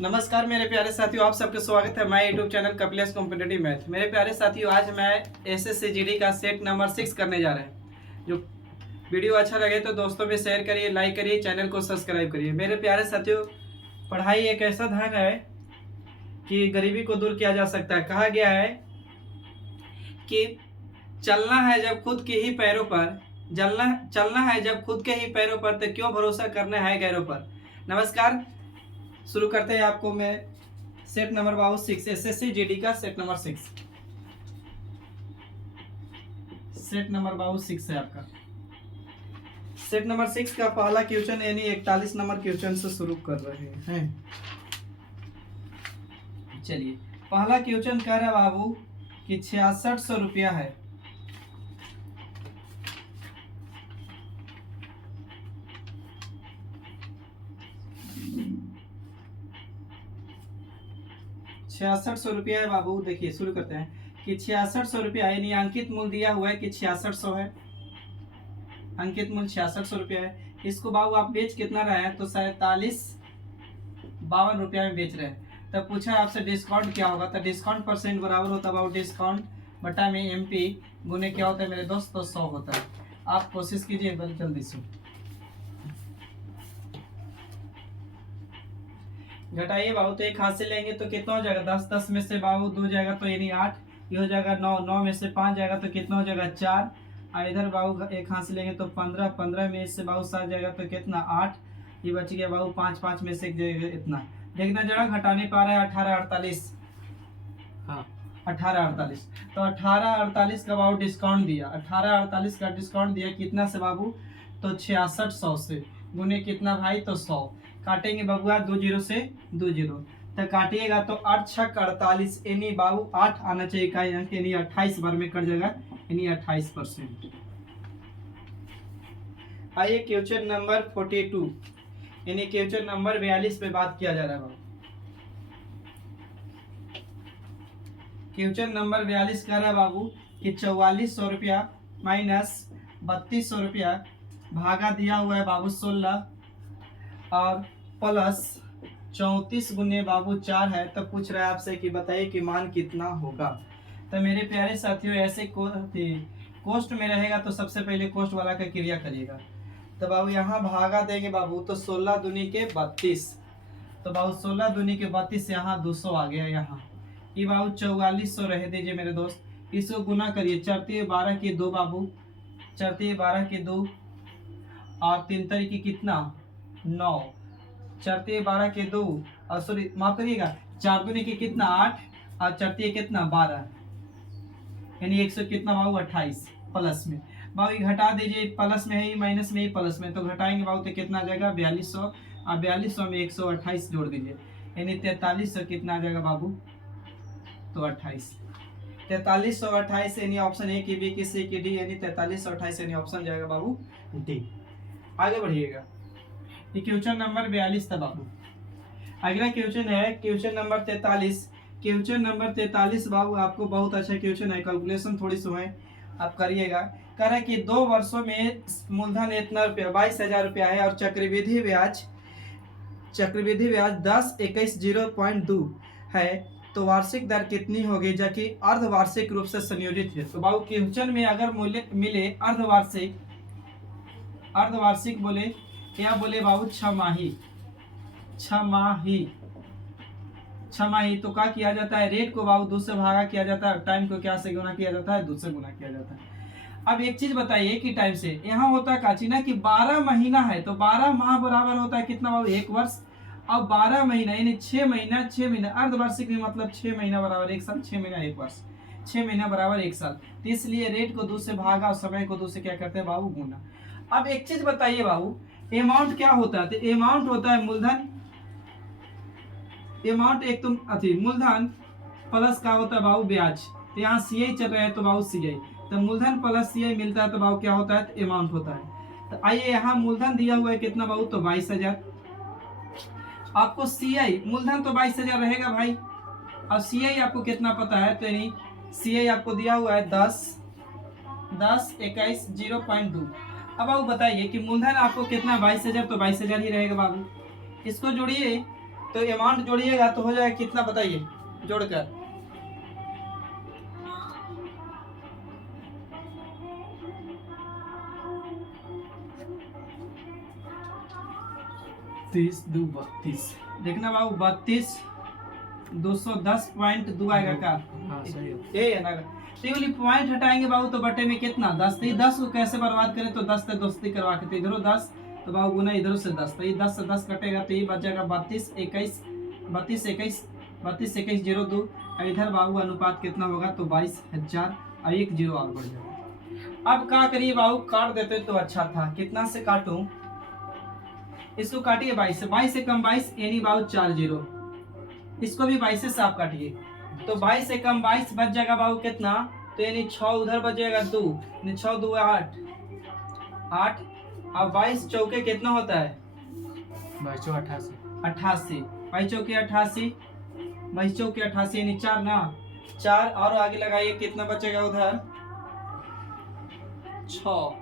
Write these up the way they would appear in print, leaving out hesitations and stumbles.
नमस्कार मेरे प्यारे साथियों, आप सबका स्वागत है my YouTube channel Kapilesh competitive math. मेरे प्यारे साथियों, आज मैं एसएससी जीडी का सेट नंबर 6 करने जा रहे हैं। जो वीडियो अच्छा लगे तो दोस्तों में शेयर करिए, लाइक करिए, चैनल को सब्सक्राइब करिए। मेरे प्यारे साथियों, पढ़ाई एक ऐसा धन है कि गरीबी को दूर किया जा सकता है। कहा गया है कि चलना है जब खुद के ही पैरों पर, चलना है जब खुद के ही पैरों पर, तो क्यों भरोसा करना है गैरों पर। नमस्कार, शुरू करते हैं। आपको मैं सेट नंबर बाबू 6 एसएससी जीडी का सेट नंबर 6 है आपका। सेट नंबर 6 का पहला क्वेश्चन यानी 41 नंबर क्वेश्चन से शुरू कर रहे हैं। चलिए, पहला क्वेश्चन कह रहा है बाबू कि 6600 रुपया है। ₹6600 है बाबू। देखिए, शुरू करते हैं कि 6600 रुपया यानी अंकित मूल्य दिया हुआ है कि 6600 है। अंकित मूल्य 6600 रुपया है। इसको बाबू आप बेच कितना रहे हैं, तो 4752 रुपया में बेच रहे हैं। तब पूछा आपसे डिस्काउंट क्या होगा, तो डिस्काउंट परसेंट बराबर होता है बाबू डिस्काउंट बटा में एमपी गुने क्या होता है मेरे दोस्त, तो 100 होता है। आप कोशिश कीजिए जल्दी से घटाइए बाबू। तो एक हाथ से लेंगे तो कितना हो जाएगा, 10 10 में से बाबू 2 जाएगा तो यानी 8, ये हो जाएगा 9 9 में से 5 जाएगा तो कितना हो जाएगा 4। और इधर बाबू एक हाथ से लेंगे तो 15 15 में से बाबू 7 जाएगा तो कितना 8, ये बच गया बाबू 5 5 में से एक जाएगा इतना। देखना जरा घटाने पा रहा है 1848। हाँ 1848, तो 1848 का बाबू डिस्काउंट दिया, 1848 का डिस्काउंट दिया कितना से बाबू, तो 6600 से गुने कितना भाई, तो 100। काटेंगे बबुआ 2 0 से 2 0, तो काटिएगा तो 8 6 48 यानी बाबू 8 आना चाहिए का अंक, यानी 28 बार में कट जाएगा, यानी 28%। आइए क्वेश्चन नंबर 42 यानी क्वेश्चन नंबर 42 पे बात किया जा रहा है बाबू। क्वेश्चन नंबर 42 कह रहा है बाबू कि 4400 रुपया माइनस 3200 रुपया भागा दिया हुआ है बाबू 16 और प्लस 34 गुने बाबू 4 है। तो पूछ रहा है आपसे कि बताइए कि मान कितना होगा। तो मेरे प्यारे साथियों, ऐसे कोष्ट में रहेगा तो सबसे पहले कोष्ट वाला का क्रिया करिएगा। तो बाबू यहाँ भागा देंगे बाबू, तो 16 दूनी के 32, तो बाबू 16 दूनी के 32, यहाँ 200 आ गया। यहाँ ये बाबू 4400 रह दीजिए मेरे दोस्त। इसको गुना करिए, 4 12 के 2 बाबू, 4 12 के 2 और 3 तरीके कितना 9, 4 12 के 2 और सॉरी माफ करिएगा 4 दूनी के कितना 8 और 4 कितना 12, यानी 100 कितना बाबू 28 प्लस में। बाबू घटा दीजिए, प्लस में है ही, माइनस में ही, प्लस में, तो घटाएंगे बाबू तो कितना आ जाएगा 4200 और 4200 में 128 जोड़ दीजिए, यानी 4300 कितना आ जाएगा बाबू, तो 28। 4328 यानी ऑप्शन ए की, बी की, सी की, डी, यानी 4328 यानी ऑप्शन जाएगा बाबू डी। आगे बढ़िएगा, ये क्वेश्चन नंबर 42 था बाबू। अगला क्वेश्चन है क्वेश्चन नंबर 43। क्वेश्चन नंबर 43 बाबू आपको बहुत अच्छा क्वेश्चन है, कैलकुलेशन थोड़ी सी है, आप करिएगा। कह रहा है कि 2 वर्षों में मूलधन इतना रुपया 22,000 रुपया है और चक्रवृद्धि ब्याज 10 21 0.2 है, तो वार्षिक दर कितनी होगी जबकि अर्धवार्षिक रूप से संयोजित है। तो बाबू क्वेश्चन में अगर मूल्य मिले अर्धवार्षिक बोले क्या बोले बाबू, छमाही, तो क्या किया जाता है, रेट को बाबू 2 से भागा किया जाता है, टाइम को क्या से गुना किया जाता है, 2 से गुना किया जाता है। अब एक चीज बताइए कि टाइम से यहाँ होता है काची ना कि 12 महीना है, तो 12 माह बराबर होता है कितना बाबू 1 वर्ष, और 12 महीना यानी 6 महीना, 6 महीना अर्धवार्षिक में मतलब 6 महीना बराबर 1 साल, 6 महीना 1 वर्ष, 6 महीना बराबर 1 साल। तो इसलिए रेट को 2 से भागा और समय को 2 से क्या करते हैं बाबू, गुना। अब एक चीज बताइए बाबू, अमाउंट क्या होता है, तो अमाउंट होता है मूलधन, अमाउंट एक तो मूलधन प्लस का होता है बाबू ब्याज। तो यहाँ सीआई चल रहा है तो बाबू सीआई, तो मूलधन प्लस सीआई मिलता है तो बाबू क्या होता है, तो अमाउंट होता है। तो आइए यहाँ मूलधन दिया हुआ है कितना बाबू, तो 22,000। आपको सीआई मूलधन तो 22,000 रहेगा भाई, और सीआई आपको कितना पता है, तो यानी सीआई आपको दिया हुआ है 10 21 0.2। अब बाबू बताइए कि मूलधन आपको कितना 22,000, तो 22,000 ही रहेगा बाबू। इसको जोड़िए तो अमाउंट जोड़िएगा तो हो जाएगा कितना बताइए जोड़कर। 30×2 = 32। देखना बाबू 32 210.2 आएगा का। हाँ सही है। ये है ना, तो ये वाली पॉइंट हटाएंगे बाबू तो बटे में कितना 10, तो ये 10 को कैसे बर्बाद करें, तो 10 से दोस्ती करवा के, तो इधरों 10 तो बाबू गुना इधरों से 10, तो ये 10 से 10 कटेगा तो ये बच जाएगा 32 21 32 21 32 21 02। और इधर बाबू अनुपात कितना होगा, तो 22,000 और 1 0 और बढ़ जाएगा। अब क्या करिए बाबू, काट देते तो अच्छा था, कितना से काटूं, इसको काटिए 22 से, 22 से कम 22 यानी बाबू 4 0, इसको भी 22 से आप काटिए, तो 22 से कम 22 बच जाएगा बाबू कितना, तो यानी 6 उधर बच जाएगा 2, यानी 6 2 8 8। अब 22 चौके कितना होता है, 22 88। 88, 22 चौके 88, 22 चौके 88 यानी 4 ना, 4 और आगे लगाइए कितना बचेगा उधर 6,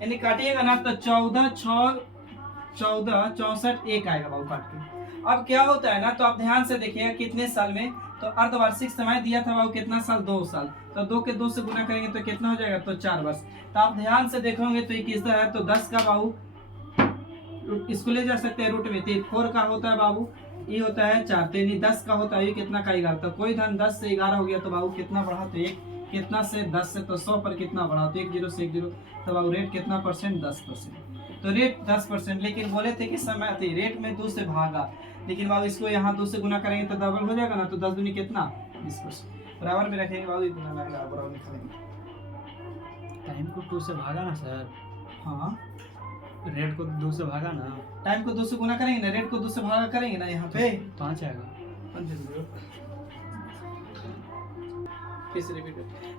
यानी काटिएगा ना तो 14 6 14 64 1 आएगा बाबू काट के। अब क्या होता है ना, तो आप ध्यान से देखिएगा कितने साल में, तो अर्धवार्षिक समय दिया था बाबू कितना साल, 2 साल, तो 2 के 2 से गुना करेंगे तो कितना हो जाएगा, तो 4 वर्ष। तो आप ध्यान से देखोगे तो ये किसका है, तो 10 का बाबू इसको ले जा सकते हैं रूट में, तो 4 का होता है बाबू, ये होता है 4, तो यानी 10 का होता है, ये कितना का 11, तो कोई धन 10 से 11 हो गया, तो बाबू कितना बढ़ा, तो 1 कितना से 10 से, तो 100 पर कितना बढ़ा, तो 1 0 से 1 0, तो बाबू रेट कितना परसेंट, 10%, तो रेट 10%। लेकिन बोले थे कि समय थी रेट में 2 से भागा, लेकिन बाबू इसको यहाँ 2 से गुना करेंगे तो डबल हो जाएगा ना, तो 10 दूनी कितना 20%, बराबर में रखेंगे बाबू, इतना बराबर निकालेंगे। टाइम को 2 से भागा ना सर, हाँ रेट को 2 से भागा ना, टाइम को 2 से गुना करेंगे ना, रेट को 2 से भागा करेंगे ना, यहाँ पे 5 आएगा। फिर से रिपीट।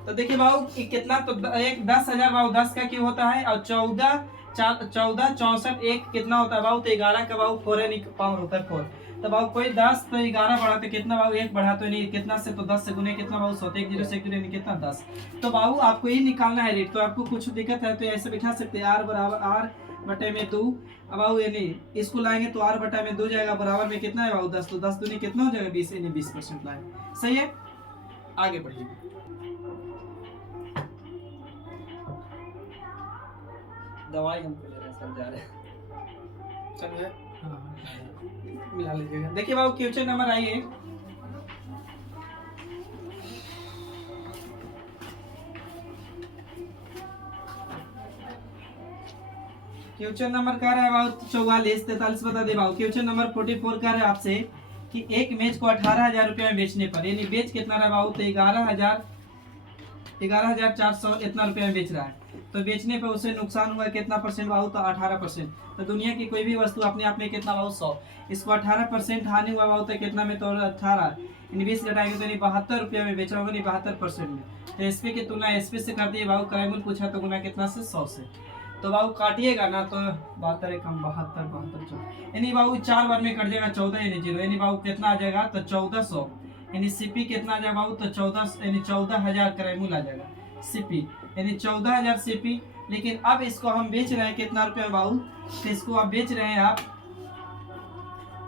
तो देखिए बाबू कितना, तो एक 10,000 बाबू 10 का क्यों होता है, और 14 64 1 कितना होता है बाबू, तो 11 का बाबू 4 यानी पावर होता है 4, तो बाबू कोई 10 तो 11 बढ़ा तो कितना बाबू 1 बढ़ा, तो नहीं कितना से, तो 10 से गुने कितना बाबू 100, 1 0 से 1 0 यानी कितना 10। तो बाबू आपको ये निकालना है रेट, तो आपको कुछ दिक्कत है तो ऐसे बिठा सकते हैं, r बराबर r बटे में 2, अब बाबू यानी इसको लाएंगे तो r बटा में 2 जाएगा, बराबर में कितना है बाबू 10, तो 10 दूनी कितना हो जाएगा 20, यानी 20% लाएंगे। सही है, आगे बढ़िए। दवाई हमको ले रहे हैं सर, जा रहे हैं, चल है मिला लीजिएगा। देखिए बाबू क्वेश्चन नंबर आइए, क्वेश्चन नंबर कह रहा है बाबू 44 43 बता दे बाबू। क्वेश्चन नंबर 44 कह रहा है आपसे कि एक मेज को 18,000 रुपया में बेचने पर, यानी बेच कितना रहा बाबू, तो 11,400 इतना रुपया में बेच रहा है, तो बेचने पर उसे नुकसान हुआ कितना परसेंट बाबू, तो 18%। तो दुनिया की कोई भी वस्तु अपने आप में कितना बाबू 100, इसको 18% हानि हुआ बाबू, तो कितना में, तो 18 यानी 20 घटाएंगे तो यानी 72 रुपया में बेचा होगा, 72% में। तो एसपी की तुलना एसपी से कर दिए बाबू, क्राइमल पूछा तो गुना कितना से 100 से, तो बाबू काटिएगा ना तो 72 कम 72 यानी बाबू 4 बार में कट जाएगा 14 यानी 0, यानी बाबू कितना आ जाएगा, तो 1400, यानी सीपी कितना आ जाएगा बाबू, तो 14 यानी 14,000 क्राइमल आ जाएगा सीपी, यानी 14,000 सीपी। लेकिन अब इसको हम बेच रहे हैं कितना रुपया बाबू, तो इसको आप बेच रहे हैं आप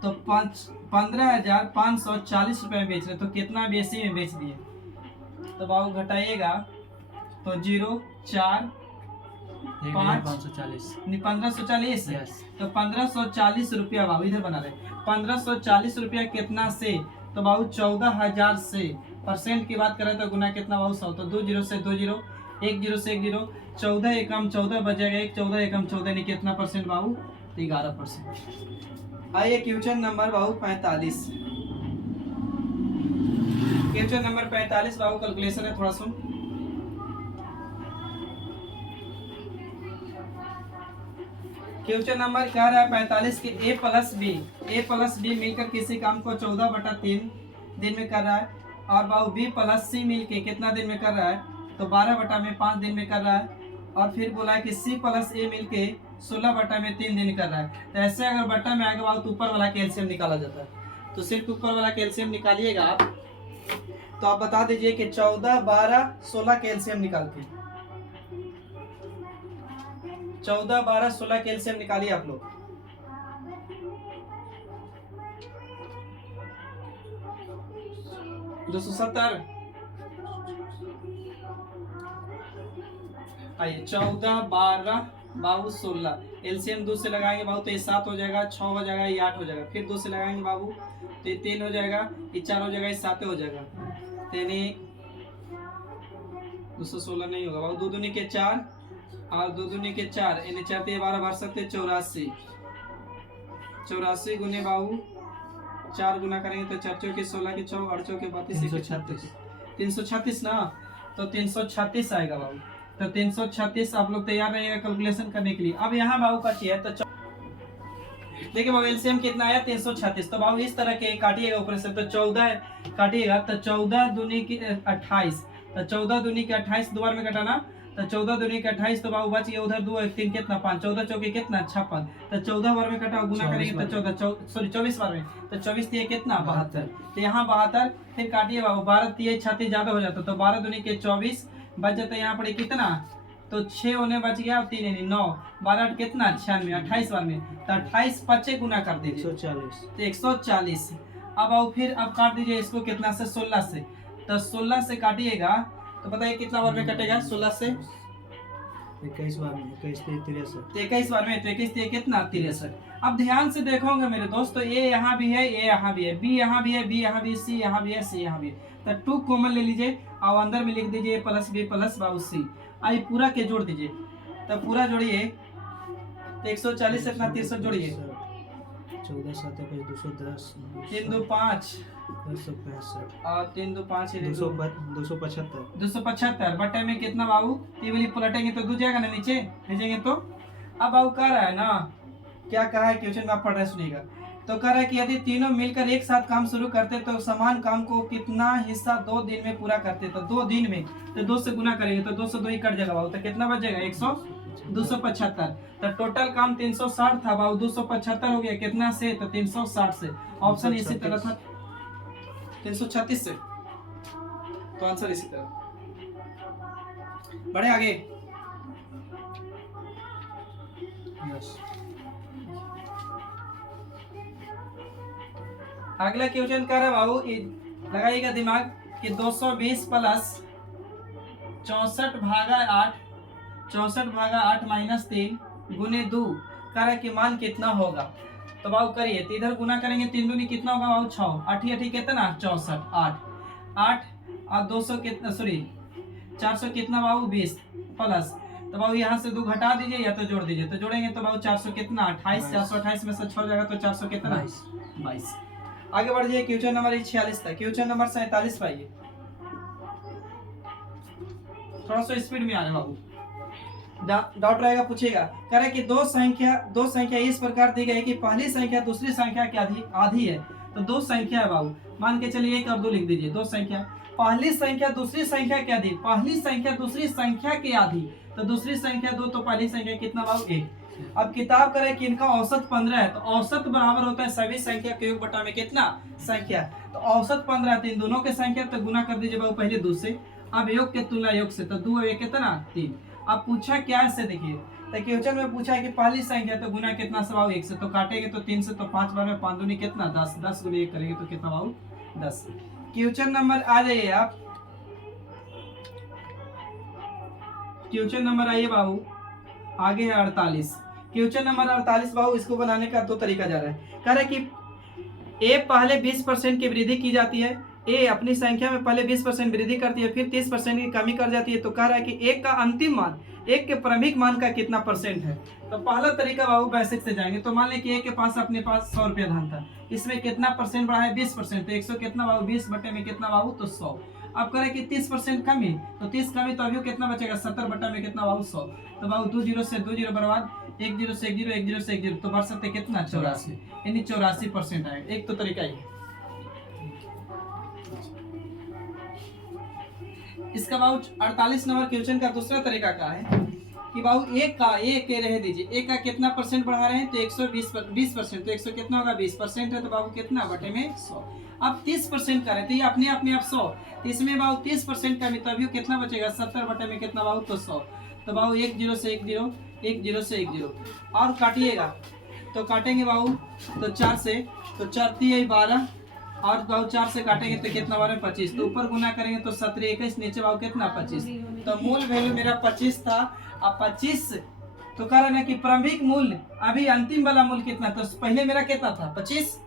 तो 15,540 रुपये में बेच रहे हैं, तो कितना बेसी में बेच दिए, तो बाबू घटाइएगा तो 0 4 540 1540, तो 1540 रुपया बाबू इधर बना रहे, 1540 रुपया कितना से, तो बाबू 14,000 से, परसेंट की बात करें तो गुना कितना बाबू 100, तो 2 0 से 2 0 1 0 से 1 0, 14 एकम 14 बचेगा, 1 14 एकम 14 यानी कितना परसेंट बाबू, तो 11%। आइए क्वेश्चन नंबर बाबू 45, क्वेश्चन नंबर 45 बाबू कैलकुलेशन है, थोड़ा सुन। क्वेश्चन नंबर क्या रहा है 45 की ए प्लस बी मिलकर किसी काम को 14/3 दिन में कर रहा है, और बाबू बी प्लस सी मिलके कितना दिन में कर रहा है, तो 12/5 दिन में कर रहा है, और फिर बोला है कि सी प्लस ए मिलके 16/3 दिन कर रहा है। तो ऐसे अगर बट्टा में आएगा बाबू तो ऊपर वाला कैल्शियम निकाला जाता है, तो सिर्फ ऊपर वाला कैल्शियम निकालिएगा आप, तो आप बता दीजिए कि 14 12 16 कैल्शियम निकाल के 14 12 16 कैल्शियम निकालिए आप लोग। 270। आइए 14 12 बाबू 16, एलसीएम 2 से लगाएंगे बाबू तो ये 7 हो जाएगा, 6 हो जाएगा, ये 8 हो जाएगा, फिर 2 से लगाएंगे बाबू तो ये 3 हो जाएगा, ये 4 हो जाएगा, ये 7 हो जाएगा, यानी 216 नहीं होगा बाबू, 2 दूनी के 4 और 2 दूनी के 4 यानी 4 ते 12 भर सकते 84, 84 गुने बाबू 4 गुना करेंगे तो 4 चौके 16 के 4 8 चौके 32 36, 336 ना, तो 336 आएगा बाबू। तो 336 आप लोग तैयार रहिएगा कैलकुलेशन करने के लिए। अब यहाँ बाबू काटिए तो देखिए बाबू एलसीएम कितना आया 336, तो बाबू इस तरह के काटिएगा ऊपर से, तो 14 काटिएगा तो 14 दूनी की 28, तो 14 दूनी के 28 दो बार में कटाना, तो 14 दूनी के 28 तो बाबू बच गया उधर 2 1 3 कितना 5, 14 चौके कितना 56, तो 14 बार में कटाओ गुना करेंगे तो 24 बार में, तो 24 दिए कितना 72, तो यहाँ 72 फिर काटिए बाबू 12 दिए 36 ज्यादा हो जाता, तो 12 दूनी के 24 बच जाता है यहाँ पर कितना, तो 6 होने बच गया और 3 यानी 9, 12 8 कितना 96, 28 बार में, तो 28 5 गुना कर दीजिए 140, तो 140। अब आओ फिर अब काट दीजिए इसको कितना से 16 से, तो 16 से काटिएगा तो बताइए कितना बार में कटेगा 16 से 21 बार में, 21 63, तो 21 बार में, तो 21 दिए कितना 63। अब ध्यान से देखोगे मेरे दोस्त, तो ये यहाँ भी है, ये यहाँ भी है, बी यहाँ भी है, बी यहाँ भी, सी यहाँ भी है, सी यहाँ भी है, तो 2 कॉमन ले लीजिए और अंदर में लिख दीजिए प्लस बी प्लस बाबू सी, आई पूरा के जोड़ दीजिए, तो पूरा जोड़िए तो 140 से इतना 63 जोड़िए, 14 7 210, 3 2 5 265 और 3 2 5 275, 275 बटे में कितना बाबू, ये वाली पलटेंगे तो 2 जाएगा ना, नीचे भेजेंगे तो। अब बाबू कह रहा है ना, क्या कहा है क्वेश्चन में आप पढ़ रहे सुनिएगा, तो कह रहा है कि यदि तीनों मिलकर एक साथ काम शुरू करते तो समान काम को कितना हिस्सा 2 दिन में पूरा करते, तो 2 दिन में, तो 2 से गुना करेंगे तो 2 से 2 ही कट जाएगा बाबू, तो कितना बच जाएगा 275, तो टोटल काम 360 था बाबू, 275 हो गया कितना से, तो 360 से, ऑप्शन इसी तरह था 336 से, तो आंसर इसी तरह। बढ़े आगे, यस अगला क्वेश्चन कर रहा है बाबू, लगाइएगा दिमाग कि 220 प्लस 64 भागा 8, 64 भागा 8 माइनस 3 गुने 2 कर कि मान कितना होगा, तो बाबू करिए, तो इधर गुना करेंगे 3 दूनी कितना होगा बाबू 6, 8 8 कितना 64, 8 और 200 कितना, सॉरी 400 कितना बाबू 20 प्लस, तो बाबू यहाँ से 2 घटा दीजिए या तो जोड़ दीजिए, तो जोड़ेंगे तो बाबू 400 कितना 28, 428 में से 6 जाएगा तो 400 कितना 22। आगे बढ़ जाइए क्वेश्चन नंबर 46 तक, क्वेश्चन नंबर 47 पाइए, थोड़ा सा स्पीड में आ रहे बाबू, डाउट रहेगा पूछेगा, कह रहा है कि दो संख्या इस प्रकार दी गई कि पहली संख्या दूसरी संख्या की आधी है, तो 2 संख्या है बाबू, मान के चलिए 1 और 2 लिख दीजिए, 2 संख्या, पहली संख्या दूसरी संख्या की आधी, पहली संख्या दूसरी संख्या की आधी, तो दूसरी संख्या 2 तो पहली संख्या कितना बाबू 1। अब किताब करे कि इनका औसत 15 है, तो औसत बराबर होता है सभी संख्या के योग बटा में कितना संख्या, तो औसत 15 है, तो इन दोनों के संख्या तो गुना कर दीजिए बाबू पहले 2 से, अब योग के तुलना योग से, तो 2 1 कितना 3। अब पूछा क्या से, देखिए तो क्वेश्चन में पूछा है कि पहली संख्या तो गुना कितना से बाबू 1 से, तो काटेंगे तो 3 से, तो 5 बार में 5 दूनी कितना 10, 10 गुने 1 करेंगे तो कितना बाबू 10। क्वेश्चन नंबर आ जाइए आप, क्वेश्चन नंबर आइए बाबू, आगे है 48, क्वेश्चन नंबर 48 बाबू, इसको बनाने का 2 तरीका जा रहा है, कह रहा है कि ए पहले 20% की वृद्धि की जाती है, ए अपनी संख्या में पहले 20% वृद्धि करती है, फिर 30% की कमी कर जाती है, तो कह रहा है कि एक का अंतिम मान, एक के प्रारंभिक मान का कितना परसेंट है। तो पहला तरीका बाबू बेसिक से जाएंगे, तो मान लें कि एक के पास अपने पास 100 रुपया धन था, इसमें कितना परसेंट बढ़ा है 20%, तो 100 कितना बाबू 20 बटे में कितना बाबू तो 100। अब कह रहे कि 30% कमी, तो 30 कमी तो अभी कितना बचेगा 70 बटा में कितना बाबू 100, तो बाबू 2 0 से 2 0 बर्बाद, 1 0 से 1 0, 1 0 से 1 0, तो बढ़ सकते कितना 84, यानी 84% आएगा। एक तो तरीका ही इसका बाबू 48 नंबर क्वेश्चन का दूसरा तरीका क्या है कि बाबू एक के रह दीजिए, एक का कितना परसेंट बढ़ा रहे हैं, तो 120%, तो 100 कितना होगा 20% है, तो बाबू कितना बटे में 100। अब 30% का रहे तो ये अपने आप 100, तो इसमें बाबू 30% का भी, तो अभी कितना बचेगा 70 बटे में कितना बाबू तो 100, तो बाबू 1 0 से 1 0, 1 0 से 1 0, और काटिएगा तो काटेंगे बाबू तो 4 से, तो 4 3 12, और बाबू 4 से काटेंगे तो कितना बार में 25, तो ऊपर गुना करेंगे तो 17 21, नीचे बाबू कितना 25। तो मूल वैल्यू मेरा 25 था। अब 25 तो कह रहे ना कि प्रारंभिक मूल्य अभी अंतिम वाला मूल्य कितना, तो पहले मेरा कितना था 25,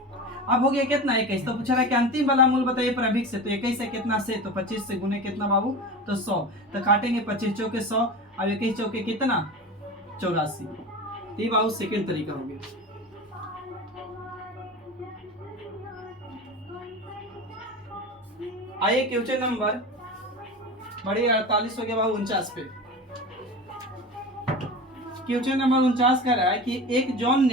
अब हो गया कितना 21। तो पूछा रहा कि अंतिम वाला मूल्य बताइए प्रारंभिक से, तो 21 से कितना से, तो 25 से गुने कितना बाबू, तो 100। तो काटेंगे 25 चौके 100, अब 21 चौके कितना 84। ये बाबू सेकंड तरीका हो गया। आइए क्वेश्चन नंबर बड़ी 48 हो गया बाबू 49 पे। क्वेश्चन नंबर 49 कह रहा है कि एक जॉन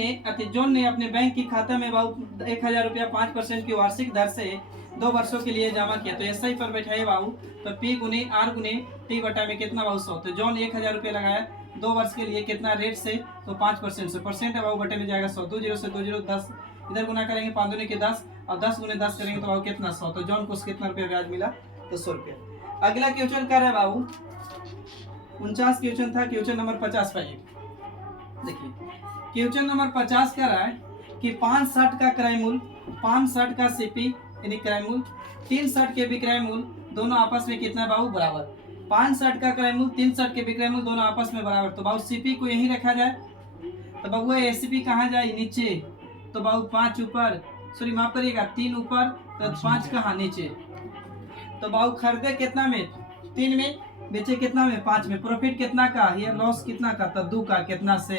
ने अपने बैंक की खाता में बाबू 1000 रुपया 5% की वार्षिक दर से 2 वर्षों के लिए जमा किया। तो एसआई पर बैठाए बाबू, तो पी गुने आर गुने टी बटा में कितना बाबू 100। तो जॉन 1000 रुपया लगाया 2 वर्ष के लिए, कितना रेट से, तो 5% से, परसेंट है बाबू बटे में जाएगा 100, 2 0 से 2 0 10, इधर गुना करेंगे 5 दूनी के 10 और 10 गुने 10 करेंगे तो बाबू कितना 100। तो जॉन को कितना रुपया ब्याज मिला, तो 100 रुपया। अगला क्वेश्चन कर रहा है बाबू 49 क्वेश्चन था। क्वेश्चन नंबर 50 पाइए। देखिए क्वेश्चन नंबर 50 कह रहा है कि 5 शर्ट का क्रय मूल्य, 5 शर्ट का सीपी यानी क्रय मूल्य, 3 शर्ट के विक्रय मूल्य दोनों आपस में कितना बाबू बराबर। 5 शर्ट का क्रय मूल्य 3 शर्ट के विक्रय मूल्य दोनों आपस में बराबर, तो बाबू सीपी को यहीं रखा जाए। तो बाबू एसीपी कहाँ जाए, नीचे, तो बाबू 5 ऊपर, सॉरी माफ करिएगा 3 ऊपर, तो 5 कहाँ नीचे। तो बाबू खरीदे कितना में, 3 में, बेचे कितना में, 5 में। प्रॉफिट कितना का, ये लॉस कितना का, तो 2 का, कितना से,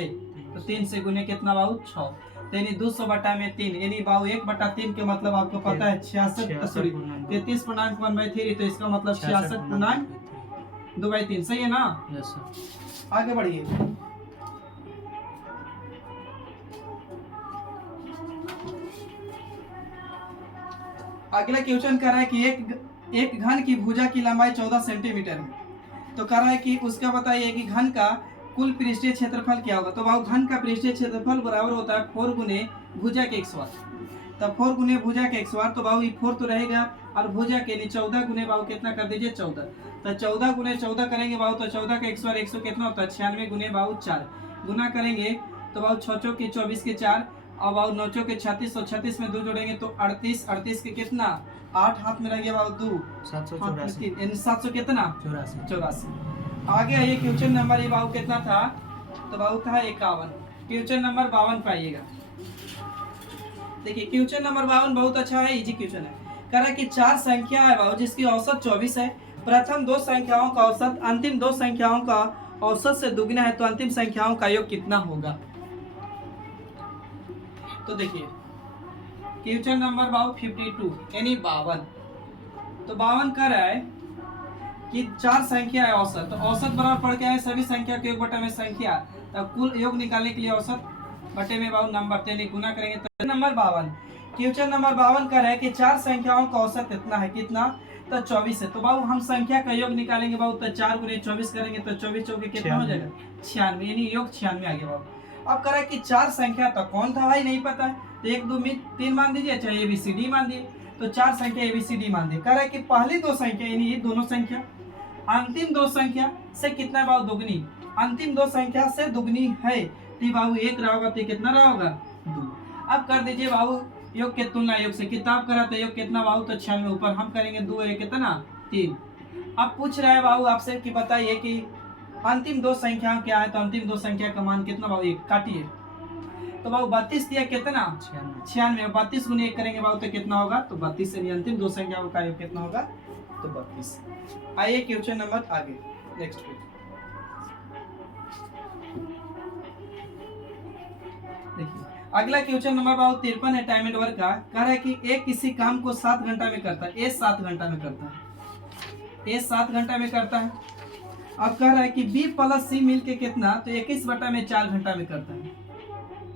तो 3 से गुने कितना बाबू 6, तो यानी 200 बटा में 3, यानी बाबू 1/3 के मतलब आपको पता है 66, सॉरी 33.1/3, तो इसका मतलब 66.2/3, सही है ना। Yes sir. आगे बढ़िए। अगला क्वेश्चन कर रहा है कि एक घन की भुजा की लंबाई 14 सेंटीमीटर है। तो कह रहा है कि उसका बताइए कि घन का कुल पृष्ठीय क्षेत्रफल क्या होगा। तो बाबू घन का पृष्ठीय क्षेत्रफल बराबर होता है 4 गुने भुजा के x वर्ग। तो 4 गुने भुजा के x वर्ग, तो बाबू ये 4 तो रहेगा और भुजा के 14 गुने बाबू कितना कर दीजिए 14। तो 14 गुने 14 करेंगे बाबू, तो 14 का x वर्ग 100 कितना होता है 96 गुने बाबू 4 गुना करेंगे तो बाबू 6 चौके 24 के 4 और बाबू 9 चौके 36, तो 36 में 2 जोड़ेंगे तो 38, 38 के कितना 8 हाथ में लग गया बाबू 2 784 यानी 700 कितना 84। आगे आइए क्वेश्चन नंबर ये बाबू कितना था, तो बाबू था 51। Question number 52 पाइएगा। देखिए क्वेश्चन नंबर 52 बहुत अच्छा है, इजी क्वेश्चन है। कह रहा है कि 4 संख्या है बाबू जिसकी औसत 24 है। प्रथम 2 संख्याओं का औसत अंतिम 2 संख्याओं का औसत से दुगना है, तो अंतिम संख्याओं का योग कितना होगा। तो देखिए क्वेश्चन नंबर बाबू 52 यानी 52। तो 52 कह रहा है कि 4 संख्या है औसत, तो औसत बराबर पड़ क्या है सभी संख्या के योग बटा में संख्या, तो कुल योग निकालने के लिए औसत बटे में बाबू नंबर 3 गुना करेंगे तो नंबर 52। क्वेश्चन नंबर 52 कह रहा है कि 4 संख्याओं का औसत कितना है, कितना, तो 24 है। तो बाबू हम संख्या का योग निकालेंगे बाबू, तो 4 गुने 24 करेंगे तो 24 चौके कितना हो जाएगा 96, यानी योग 96 आ गया बाबू। अब कह रहा है कि 4 संख्या तो कौन था भाई नहीं पता है, तो 1 2 3 मान दीजिए, चाहे ABCD मान दिए, तो 4 संख्या ABCD मान दिए। कह रहा है कि पहली 2 संख्या यानी ये दोनों संख्या अंतिम 2 संख्या से कितना बाबू दुगनी, अंतिम 2 संख्या से दुगनी है, तो बाबू 1 रहा होगा तो कितना रहा होगा 2। अब कर दीजिए बाबू योग के तुलना योग से, किताब करा तो योग कितना बाबू, तो 96 ऊपर हम करेंगे 2 1 कितना 3। अब पूछ रहा है बाबू आपसे कि बताइए कि अंतिम 2 संख्या क्या है, तो अंतिम 2 संख्या का मान कितना बाबू 1 काटिए, तो बाबू 32 दिया कितना 96, 32 गुने 1 करेंगे बाबू तो कितना होगा, तो 32 यानी अंतिम 2 संख्याओं का योग कितना होगा, तो 32। आइए क्वेश्चन नंबर आगे नेक्स्ट क्वेश्चन देखिए। अगला क्वेश्चन नंबर बाबू 53 है टाइम एंड वर्क का। कह रहा है कि एक किसी काम को 7 घंटा में करता है, ए 7 घंटा में करता है, ए 7 घंटा में करता है। अब कह रहा है कि बी प्लस सी मिल के कितना, तो 21 बटा में 4 घंटा में करता है।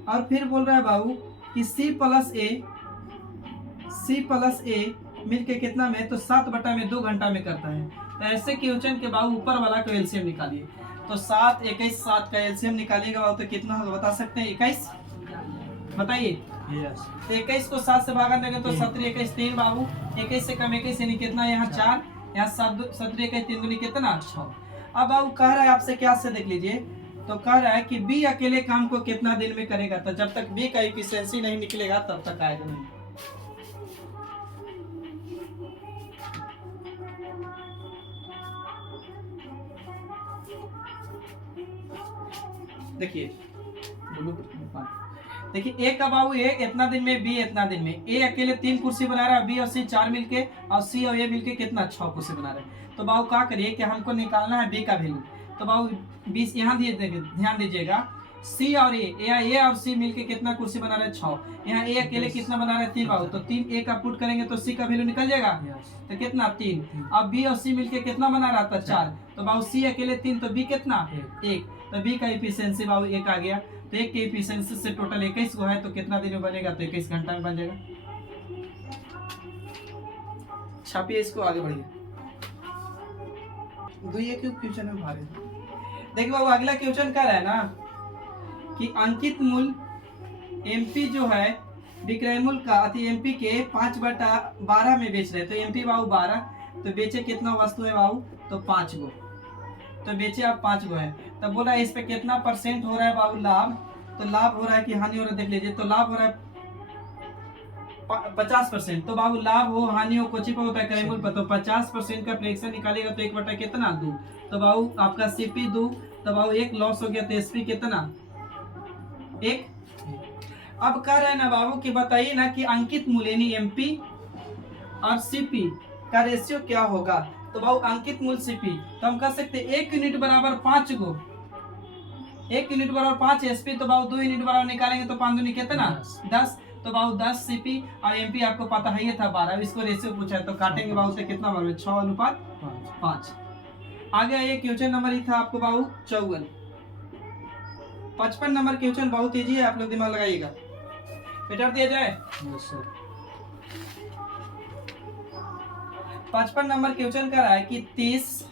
और फिर बोल रहा है बाबू कि सी प्लस ए मिल के कितना में, तो 7 बटा में 2 घंटा में करता है। तो ऐसे क्वेश्चन के बाबू ऊपर वाला का एलसीएम निकालिए, तो 7 21 7 का एलसीएम निकालिएगा बाबू तो कितना होगा बता सकते हैं 21, बताइए। तो 21 को 7 से भागा देंगे तो 17 21 3 बाबू, 21 से कम 21 यानी कितना, यहाँ 4, यहाँ 17 21 3 दूनी कितना 6। अब बाबू कह रहा है आपसे क्या से देख लीजिए, तो कह रहा है कि बी अकेले काम को कितना दिन में करेगा, तो जब तक बी का एफिशिएंसी नहीं निकलेगा तब तक आएगा नहीं। देखिए देखिए, ए का बाबू ए इतना दिन में, बी इतना दिन में। ए अकेले 3 कुर्सी बना रहा है, बी और सी 4 मिलके, और सी और ए मिलके कितना 6 कुर्सी बना रहे हैं। तो बाबू क्या करिए कि हमको निकालना है बी का वैल्यू। तो बाबू 20 यहाँ ध्यान दीजिएगा, सी और ए और सी मिलके कितना कुर्सी बना रहे हैं 6। यहाँ ए अकेले कितना बना रहे हैं 3 बाबू, तो 3 ए का पुट करेंगे तो सी का वैल्यू निकल जाएगा, तो कितना 3। अब बी और सी मिलके कितना बना रहा था 4, तो बाबू सी अकेले 3, तो बी कितना 1, तो बी का एफिशिएंसी बाबू 1 आ गया। तो 1 के एफिशिएंसी से टोटल 21 को है, तो कितना दिन में बनेगा, तो 21 घंटा में बन जाएगा। छापिए इसको, आगे बढ़िए। दुइये क्यों क्वेश्चन में भारे। देखिए बाबू अगला क्वेश्चन क्या है ना कि अंकित मूल्य एमपी जो है विक्रय मूल्य का अति एमपी के 5/12 में बेच रहे, तो एमपी बाबू 12, तो बेचे कितना वस्तु है बाबू, तो 5 गो, तो बेचे आप 5 गो है। तब बोला इस पे कितना % हो रहा है बाबू लाभ, तो लाभ हो रहा है कि हानि हो रहा है, देख लीजिए। तो लाभ हो रहा है 50%, तो बाबू लाभ हो हानि हो कोची पर होता है, क्रय मूल्य पर। तो 50% का फ्रैक्शन निकालेगा तो 1/2 कितना 2, तो बाबू आपका सीपी 2, तो बाबू 1 लॉस हो गया, तो एसपी कितना 1। अब कह रहे हैं ना बाबू कि बताइए ना कि अंकित मूल्य यानी एमपी और सीपी का रेशियो क्या होगा। तो बाबू अंकित मूल्य सीपी, तो हम कह सकते हैं 1 यूनिट बराबर 5 गो, 1 यूनिट बराबर 5 एसपी, तो बाबू 2 यूनिट बराबर निकालेंगे तो 5 दूनी कितना 10, तो बाबू 10 सीपी और एमपी आपको पता है ये था 12, इसको रेशियो पूछा है तो काटेंगे बाबू से कितना बराबर 6:5। आगे आइए क्वेश्चन नंबर ही था आपको बाबू 54। 55 नंबर क्वेश्चन बहुत इजी है, आप लोग दिमाग लगाइएगा। बेटा दिया जाए 55 नंबर क्वेश्चन कर रहा है कि 30,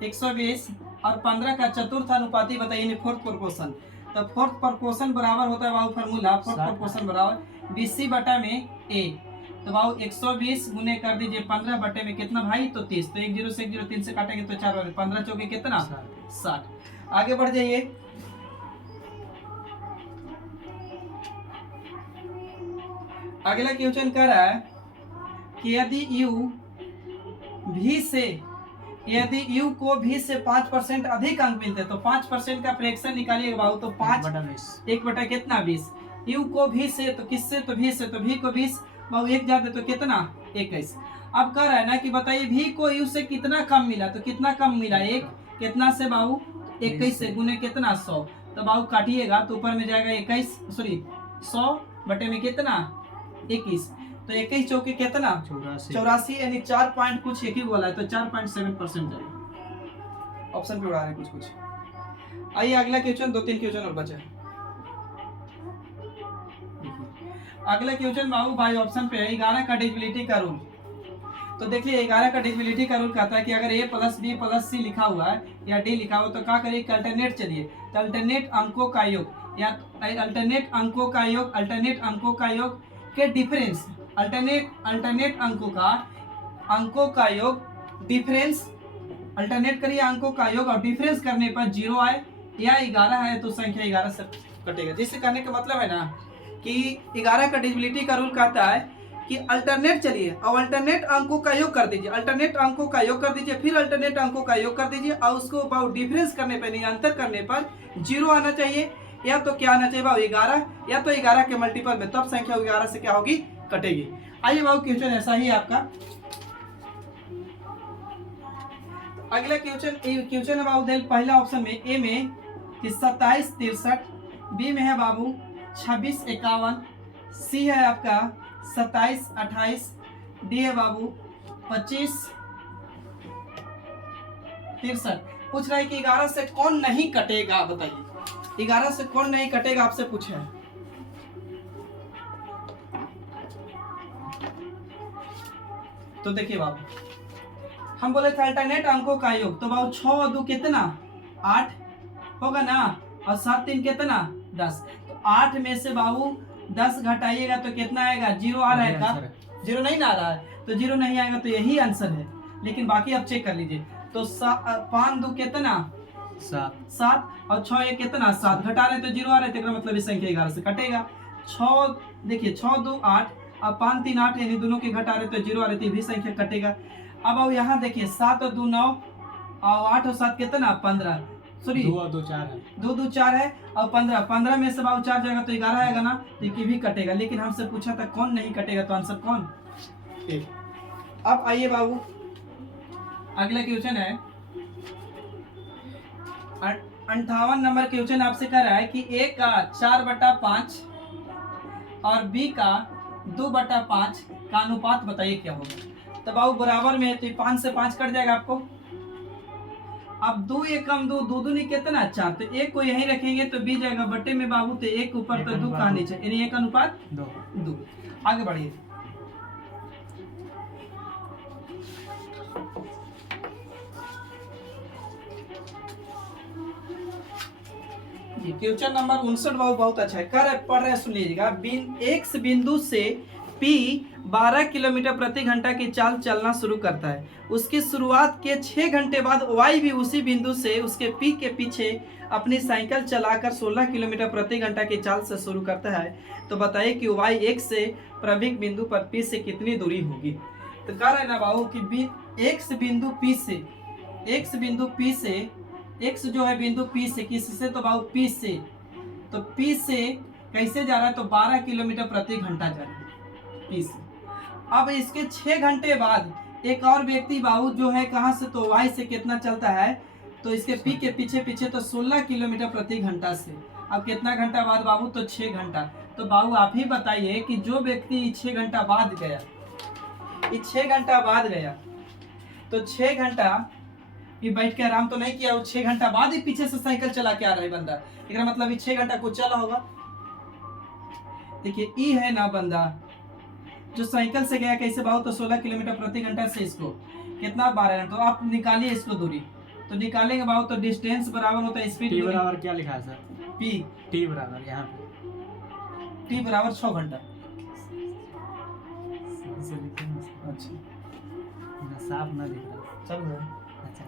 120 और 15 का चतुर्थ अनुपाती बताइए, फोर्थ प्रोपोर्शन। तो फोर्थ प्रोपोर्शन बराबर होता है बाबू फॉर्मूला, फोर्थ प्रोपोर्शन बराबर 20 बटा में ए, तो बाबू 120 गुने कर दीजिए 15 बटे में कितना भाई, तो 30, तो 1 0 से 1 0 3 से काटेंगे तो 4 और 15 चौके कितना 60। आगे बढ़ जाइए। अगला क्वेश्चन कह रहा है कि यदि u को v से 5% अधिक अंक मिलते तो 5% का फ्रैक्शन निकालिएगा बाबू, तो 5 1 बटा कितना 20। u को v से तो किससे, तो v से, तो v को 20 बाबू 1 ज्यादा तो कितना 21। अब कह रहा है ना कि बताइए v को u से कितना कम मिला, तो कितना कम मिला 1, कितना से बाबू 21 से गुने कितना 100, तो बाबू काटिएगा तो ऊपर में जाएगा 100 बटे में कितना 21, तो 21 चौके कितना 84, यानी 4 पॉइंट कुछ एक ही बोला है, तो 4.7% जाएगा। ऑप्शन पे उड़ा रहे हैं कुछ। आइए अगला क्वेश्चन, 2-3 क्वेश्चन और बचा है। अगला क्वेश्चन बाबू बाई ऑप्शन पे है 11 का डिविजिबिलिटी का रूल। तो देखिए 11 का डिविजिबिलिटी का रूल कहता है कि अगर a + b + c लिखा हुआ है या d लिखा हुआ, तो क्या करिए अल्टरनेट चलिए, तो अल्टरनेट अंकों का योग या अल्टरनेट अंकों का योग के डिफरेंस, अल्टरनेट अंकों का योग डिफरेंस, अल्टरनेट करिए अंकों का योग और डिफरेंस करने पर 0 आए या 11 है तो संख्या 11 से कटेगा। जिससे कहने का मतलब है ना कि 11 का डिविजिबिलिटी का रूल कहता है कि अल्टरनेट चलिए और अल्टरनेट अंकों का योग कर दीजिए, अल्टरनेट अंकों का योग कर दीजिए, फिर अल्टरनेट अंकों का योग कर दीजिए और उसको डिफरेंस करने पर नहीं अंतर करने पर 0 आना चाहिए, या तो क्या आना चाहिए बाबू 11, या तो 11 के मल्टीपल में, तब संख्या 11 से क्या होगी कटेगी। आइए बाबू क्वेश्चन ऐसा ही आपका। अगला क्वेश्चन है बाबू पहला ऑप्शन में ए में कि 27 63, बी में है बाबू 26 51, सी है आपका 27 28, डी है बाबू 25 63। पूछ रहा है कि 11 से कौन नहीं कटेगा, बताइए 11 से कौन नहीं कटेगा, आपसे पूछे है। तो देखिए बाबू हम बोले थे अल्टरनेट अंकों का योग, तो बाबू 6 और 2 कितना 8 होगा ना, और 7 3 कितना 10, तो 8 में से बाबू 10 घटाइएगा तो कितना आएगा 0 आ रहा है का 0 नहीं ना आ रहा है, तो 0 नहीं आएगा तो यही आंसर है। लेकिन बाकी आप चेक कर लीजिए, तो 5 2 कितना 7 और 6 1 कितना 7, घटा रहे तो 0 आ रहा है, तो मतलब इस संख्या 11 से कटेगा। 6 देखिए 6 2 8 और 5 3 8, यानी दोनों के घटा रहे तो 0 आ रहे तो भी संख्या कटेगा। अब यहाँ देखिए 7 और 2 9 और 8 और 7 कितना 15, सॉरी दो और दो चार है। 2 2 4 है और 15 15 में से बाबू 4 जाएगा तो 11 आएगा ना, तो ये भी कटेगा, लेकिन हमसे पूछा था कौन नहीं कटेगा, तो आंसर कौन ए। अब आइए बाबू अगला क्वेश्चन है 58 नंबर क्वेश्चन आपसे कह रहा है कि ए का 4/5 और बी का 2/5 का अनुपात बताइए क्या होगा। तो बाबू बराबर में है तो 5 से 5 कट जाएगा आपको। अब 2 एक कम 2 2 दूनी कितना 4, तो एक को यहीं रखेंगे तो बी जाएगा बट्टे में बाबू, तो एक ऊपर तो 2 का नीचे, यानी 1 अनुपात 2। आगे बढ़िए। क्वेश्चन नंबर 59 बाबू बहुत अच्छा है, कर पढ़ रहे सुन लीजिएगा। एक्स बिंदु से पी 12 किलोमीटर प्रति घंटा की चाल चलना शुरू करता है। उसकी शुरुआत के 6 घंटे बाद वाई भी उसी बिंदु से उसके पी के पीछे अपनी साइकिल चलाकर 16 किलोमीटर प्रति घंटा की चाल से शुरू करता है। तो बताइए कि वाई एक्स से प्रारंभिक बिंदु पर पी से कितनी दूरी होगी। तो कह रहे ना बाबू कि एक्स बिंदु पी से एक्स जो है बिंदु पी से किससे, तो बाबू पी से, तो पी से कैसे जा रहा है, तो 12 किलोमीटर प्रति घंटा जा रहा है पी से। अब इसके 6 घंटे बाद एक और व्यक्ति बाबू जो है कहाँ से, तो वाई से कितना चलता है, तो इसके पी के पीछे पीछे तो 16 किलोमीटर प्रति घंटा से। अब कितना घंटा बाद बाबू, तो 6 घंटा। तो बाबू आप ही बताइए कि जो व्यक्ति 6 घंटा बाद गया, ये 6 घंटा बाद गया, तो 6 घंटा ये बैठ के आराम तो नहीं किया, वो 6 घंटा बाद ही पीछे से साइकिल चला के आ रहा है बंदा, इसका मतलब ये 6 घंटा कुछ चला होगा। देखिए ई है ना बंदा जो साइकिल से गया कैसे बाबू, तो 16 किलोमीटर प्रति घंटा से इसको कितना 12 घंटा। तो आप निकालिए इसको दूरी, तो निकालेंगे बाबू तो डिस्टेंस बराबर होता है स्पीड। टी बराबर क्या लिखा है सर? पी टी बराबर यहाँ पे टी बराबर 6 घंटा। इसे लिखे ना। अच्छा साफ ना दिख रहा। चल रहा है। अच्छा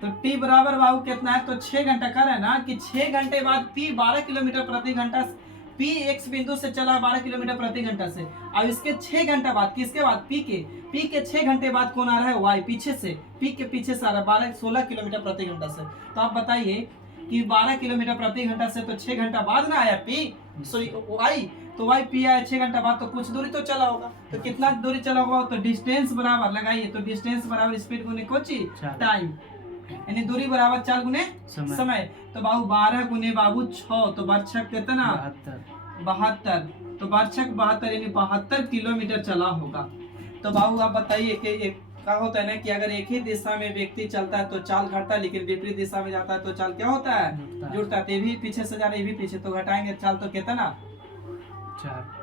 तो टी बराबर बाबू कितना है, तो 6 घंटा कर है ना कि 6 घंटे बाद पी 12 किलोमीटर प्रति घंटा, पी एक्स बिंदु से चला 12 किलोमीटर प्रति घंटा से। अब इसके 6 घंटा बाद, किसके बाद, पी के 6 घंटे बाद कौन आ रहा है, वाई पीछे से, पी के पीछे से आ रहा है 16 किलोमीटर प्रति घंटा से। तो आप बताइए कि 12 किलोमीटर प्रति घंटा से तो 6 घंटा बाद ना आया पी, सॉरी वाई, तो वाई पी आया 6 घंटा बाद, तो कुछ दूरी तो चला होगा। तो कितना दूरी चला होगा, तो डिस्टेंस बराबर लगाइए, तो डिस्टेंस बराबर स्पीड गुने कोची टाइम, यानी दूरी बराबर चाल गुने समय। तो बाबू 12 गुने बाबू 6, तो बरछक कितना 72, तो बरछक 72 यानी 72 किलोमीटर चला होगा। तो बाबू आप बताइए कि क्या होता है ना कि अगर एक ही दिशा में व्यक्ति चलता है तो चाल घटता है, लेकिन विपरीत दिशा में जाता है तो चाल क्या होता है, जुड़ता है। तो ये भी पीछे से जा रहा है, ये भी पीछे, तो घटाएंगे चाल तो कितना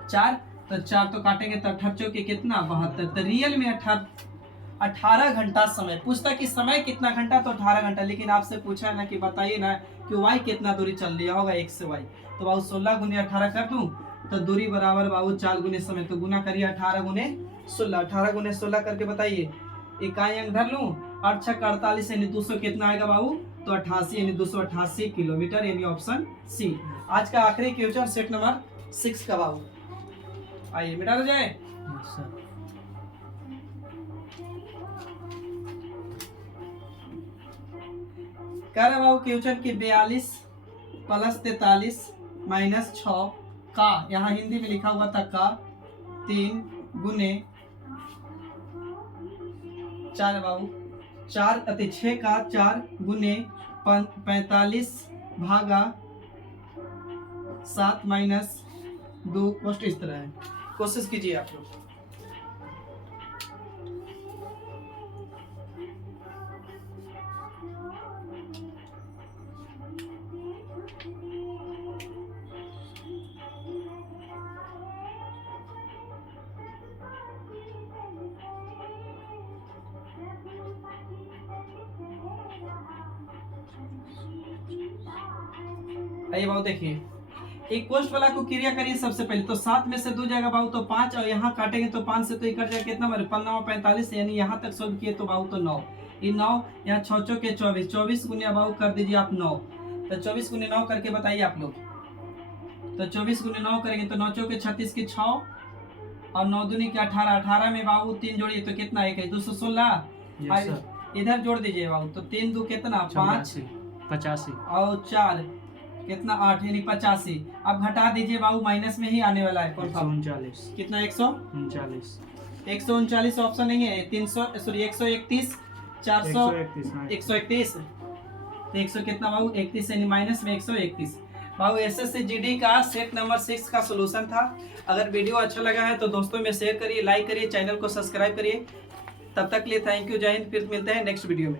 4, तो 4 तो काटेंगे तो 18 के कितना 72, तो रियल में 18 घंटा समय। पूछता कि समय कितना घंटा, तो 18 घंटा। लेकिन आपसे पूछा है ना कि बताइए ना कि वाई कितना दूरी चल लिया होगा एक से वाई, तो बाबू 16 गुने 18 कर दूं तो दूरी बराबर बाबू 4 गुने समय, तो गुना करिए 18 गुने 16, 18 गुने 16 करके बताइए इकाई अंक धर लूं, 8 6 48 यानी 200 कितना आएगा बाबू, तो 88 यानी 288 किलोमीटर, यानी ऑप्शन सी। आज का आखिरी क्वेश्चन सेट नंबर 6 का बाबू, आइए मिटा दो जाए। कह रहा बाबू क्वेश्चन की 42 + 43 - 6 का, यहाँ हिंदी में लिखा हुआ था का 3 गुने 4 बाबू 4 अति 6 का 4 गुने 45 भागा 7 - 2 कोष्ट इस तरह है। कोशिश कीजिए आप लोग। आइए बाबू देखिए, एक कोष्ट वाला को क्रिया करिए सबसे पहले, तो 7 में से 2 जाएगा बाबू तो 5, और यहाँ काटेंगे तो 5 से तो ये कट जाएगा कितना बार 15 45, यानी यहाँ तक सोल्व किए तो बाबू तो 9, ये 9 यहाँ 6 6 के 24, 24 गुने बाबू कर दीजिए आप 9, तो 24 गुने 9 करके बताइए आप लोग। तो 24 गुने 9 करेंगे तो 9 चौके 36 के 6 और 9 दूनी के 18, 18 में बाबू 3 जोड़िए तो कितना है 216, इधर जोड़ दीजिए बाबू, तो 3 2 कितना 5 85। और 4 कितना 8 यानी 85। अब घटा दीजिए बाबू, माइनस में ही आने वाला है कौन सा 139। कितना 100 39। 139 ऑप्शन नहीं है 300 सॉरी 131 400 131। हाँ 131 तो 100 कितना बाबू 31 यानी माइनस में 131। बाबू एसएससी जीडी का सेट नंबर 6 का सोल्यूशन था। अगर वीडियो अच्छा लगा है तो दोस्तों में शेयर करिए, लाइक करिए, चैनल को सब्सक्राइब करिए। तब तक के लिए थैंक यू, जय हिंद। फिर मिलते हैं नेक्स्ट वीडियो में।